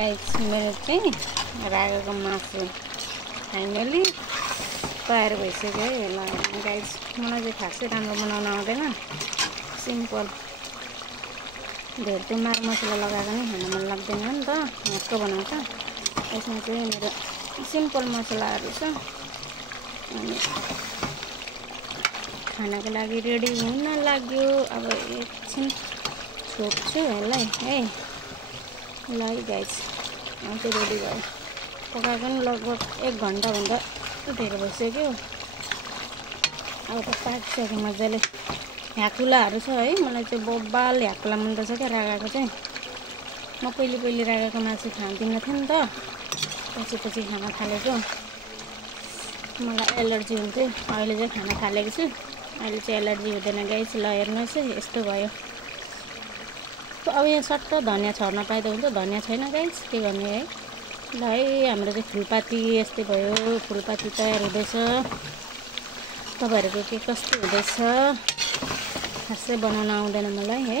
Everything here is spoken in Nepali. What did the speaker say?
मेरो चाहिँ रायोको मासु फाइनली तयार भइसक्यो है। ल गाइस, मलाई चाहिँ खासै राम्रो बनाउन आउँदैन, सिम्पल। धेर चाहिँ मार मसला लगाएको नै खान मन लाग्दैन नि त, मक्क बनाउँछ। यसमा चाहिँ मेरो सिम्पल मसलाहरू छ। अनि खानाको लागि रेडी हुन लाग्यो। अब एकछिन छोप्छु यसलाई है। ल गाइस, अब चाहिँ रेडी भयो। पकाएको पनि लगभग 1 घन्टाभन्दा धेरै भइसक्यो। अब त पाकिसक्यो मजाले। ह्याकुलाहरू छ है, मलाई चाहिँ बब्बाल ह्याकुला मनपर्छ क्या रागाको चाहिँ। म पहिले रागाको मासु खान्दिनँ थिएँ नि त, पछि खान थालेको। मलाई एलर्जी हुन्थ्यो, अहिले चाहिँ खान थालेको छु। अहिले चाहिँ एलर्जी हुँदैन गाइस। ल हेर्नुहोस् है, यस्तो भयो। अब यहाँ सट्ट धनियाँ छर्न पाइँदा हुन्छ, धनियाँ छैन गाइस, के गर्ने है। ल है, हाम्रो चाहिँ फुलपाती यस्तै भयो। फुलपाती तयार हुँदैछ। तपाईँहरूको के कस्तो हुँदैछ? खासै बनाउन आउँदैन मलाई है।